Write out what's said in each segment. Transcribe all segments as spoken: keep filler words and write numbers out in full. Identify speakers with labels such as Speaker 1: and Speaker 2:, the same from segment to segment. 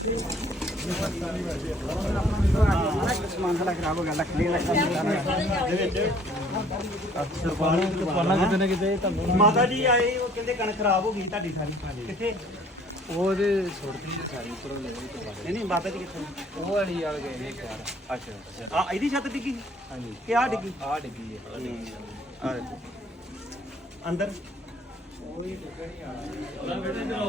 Speaker 1: ਸਮਾਨ ਸਾਡਾ ਖਰਾਬ ਹੋ ਗਿਆ ਲੱਖ ਡੇਢ ਲੱਖ ਦਾ ਕਿਤੇ ਨਾ ਕਿਤੇ ਤੁਹਾਨੂੰ ਮਾਤਾ ਜੀ ਆਏ ਉਹ ਕਹਿੰਦੇ ਕਣਕ ਖਰਾਬ ਹੋ ਗਈ ਤੁਹਾਡੀ ਸਾਰੀ ਕਿੱਥੇ ਉਹਦੇ ਸੁੱਟਦੀ ਸਾਰੀ ਉੱਪਰੋਂ ਲੈ ਗਈ ਨਹੀਂ ਨਹੀਂ ਮਾਤਾ ਜੀ ਕਿੱਥੇ ਉਹ ਵਾਲੀ ਵਾਲ ਗਏ ਨੇ ਯਾਰ ਅੱਛਾ ਆ ਇਹਦੀ ਛੱਤ ਡਿੱਗੀ ਹਾਂਜੀ ਕਿ ਆ ਡਿੱਗੀ ਆ ਡਿੱਗੀ ਹੈ ਆ ਅੰਦਰ ਕੋਈ ਡਿੱਗਣੀ ਆ ਉਹਦਾ ਬੇਟੇ ਚਲੋ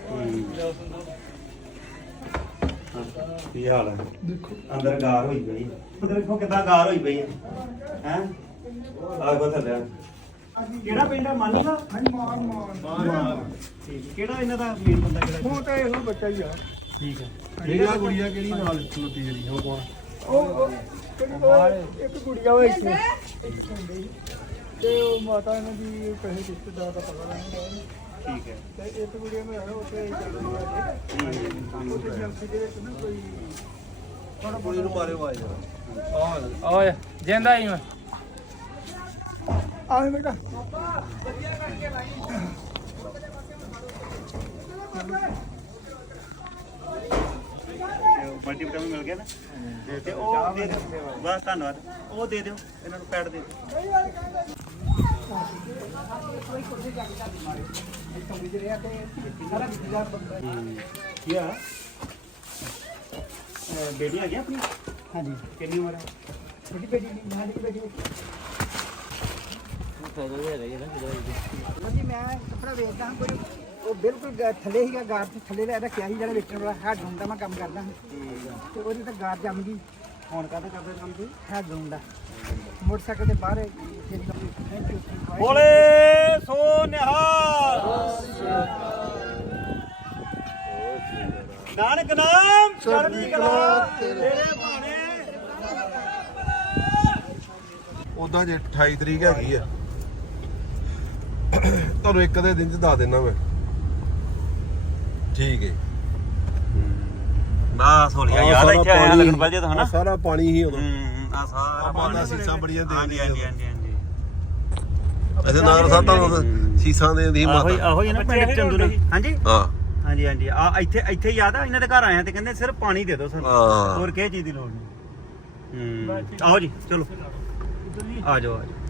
Speaker 1: ਕੀ ਹਾਲ ਹੈ ਦੇਖੋ ਅੰਦਰ ਗਾਰ ਹੋਈ ਪਈ ਅੰਦਰ ਦੇਖੋ ਕਿੱਦਾਂ ਗਾਰ ਹੋਈ ਪਈ ਹੈ ਹੈ ਆਗੋ ਥੱਲੇ ਕਿਹੜਾ ਪਿੰਡ ਹੈ ਮਾਨੀ ਦਾ ਹਾਂਜੀ ਮਾਨ ਮਾਨ ਠੀਕ ਕਿਹੜਾ ਇਹਨਾਂ ਦਾ ਮੇਨ ਬੰਦਾ ਕਿਹੜਾ ਉਹ ਤਾਂ ਇਹੋ ਬੱਚਾ ਹੀ ਆ ਠੀਕ ਹੈ ਜਿਹੜਾ ਗੁੜੀਆ ਕਿਹੜੀ ਨਾਲ ਖਲੋਤੀ ਜਿਹੜੀ ਉਹ ਕੌਣ ਉਹ ਇੱਕ ਗੁੜੀਆ ਹੋਈ ਸੀ ਤੇ ਉਹ ਮਾਤਾ ਇਹਨਾਂ ਦੀ ਪੈਸੇ ਰਿਸ਼ਤੇਦਾਰ ਦਾ ਪਤਾ ਲੈਣ ਠੀਕ ਹੈ ਤੇ ਇੱਕ ਗੁੜੀਆ ਮੈਂ ਆਇਆ ਉੱਥੇ ਚੱਲ ਰਹੀ ਉੱਥੇ ਜੰਸੀ ਦੇ ਵਿੱਚ ਨਾ ਕੋਈ ਥੋੜਾ ਕੋਈ ਨੂੰ ਮਾਰੇ ਆਵਾਜ਼ ਆ ਓਏ ਜਿੰਦਾ ਹੀ ਮੈਂ ਆਏ ਬੇਟਾ ਵਧੀਆ ਕਰਕੇ ਭਾਈ ਮਲਟੀ ਵਿਟਾਮਿਨ ਮਿਲ ਗਿਆ ਨਾ ਤੇ ਉਹ ਦੇ ਦਿਓ ਬਸ ਧੰਨਵਾਦ ਉਹ ਦੇ ਦਿਓ ਇਹਨਾਂ ਨੂੰ ਪੈਡ ਦੇ ਦਿਓ ਕੀ ਆ ਬੇਟੀ ਆ ਗਿਆ ਆਪਣੀ ਹਾਂਜੀ ਕਿੰਨੀ ਉਮਰ ਹੈ ਛੋਟੀ ਬੇਟੀ ਨਾਲ ਦੀ ਬੇਟੀ ਜੀ ਮੈਂ ਕੱਪੜਾ ਵੇਚਦਾ ਹਾਂ ਕੋਈ ਉਹ ਬਿਲਕੁਲ ਥੱਲੇ ਹੀਗਾ ਗਾਰ ਤੇ ਥੱਲੇ ਦਾ ਰੱਖਿਆ ਸੀ ਜਿਹੜਾ ਵੇਚਣ ਵਾਲਾ ਹੈਡ ਰੂਮ ਦਾ ਮੈਂ ਕੰਮ ਕਰਦਾ ਤੇ ਉਹਦੀ ਤਾਂ ਗਾਰ ਜੰਮ ਗਈ ਹੁਣ ਕਾਹਦਾ ਕਰਦਾ ਕੰਮ ਸੀ ਹੈਡ ਰੂਮ ਦਾ ਮੋਟਰਸਾਈਕਲ ਦੇ ਬਾਹਰ ਬੋਲੇ ਸੋ ਨਿਹਾਲ ਨਾਨਕ ਨਾਮ ਚੜ੍ਹਦੀ ਕਲਾ ਤੇਰੇ ਭਾਣੇ
Speaker 2: ਉਦਾਂ ਜੇ ਅਠਾਈ ਤਰੀਕ ਹੈਗੀ ਆ ਤੁਹਾਨੂੰ ਇੱਕ ਦੇ ਦਿਨ ਚ ਦੱਸ ਦਿੰਦਾ ਮੈਂ ਠੀਕ ਹੈ
Speaker 1: ਬਸ ਹੋ ਲਿਆ ਯਾਰ ਇੱਥੇ ਆਇਆ ਲੱਗਣ ਪੈ ਜੇ ਤਾਂ ਹਨਾ
Speaker 2: ਸਾਰਾ ਪਾਣੀ ਹੀ ਉਦੋਂ
Speaker 1: ਆ ਸਾਰਾ
Speaker 2: ਪਾਣੀ ਸੀਸਾਂ ਬੜੀਆਂ ਦੇ
Speaker 1: ਹਾਂਜੀ ਹਾਂਜੀ ਹਾਂਜੀ ਹਾਂਜੀ
Speaker 2: ਅਸੇ ਨਾਲ ਸਾਹਿਬ ਤੁਹਾਨੂੰ ਸੀਸਾਂ ਦੇ ਦੀ ਮਾਤਾ
Speaker 1: ਆਹੋ ਹੀ ਨਾ ਪਿੰਡ ਚੰਦੂ ਨੇ ਹਾਂਜੀ
Speaker 2: ਹਾਂ
Speaker 1: ਹਾਂਜੀ ਹਾਂਜੀ ਆ ਇੱਥੇ ਇੱਥੇ ਯਾਦ ਆ ਇਹਨਾਂ ਦੇ ਘਰ ਆਇਆ ਤੇ ਕਹਿੰਦੇ ਸਿਰਫ ਪਾਣੀ ਦੇ ਦਿਓ ਸਾਨੂੰ ਹੋਰ ਕਿਸੇ ਚੀਜ਼ ਦੀ ਲੋੜ ਨਹੀਂ ਹੂੰ ਆਓ ਜੀ ਚਲੋ ਆ ਜਾਓ ਆ ਜਾਓ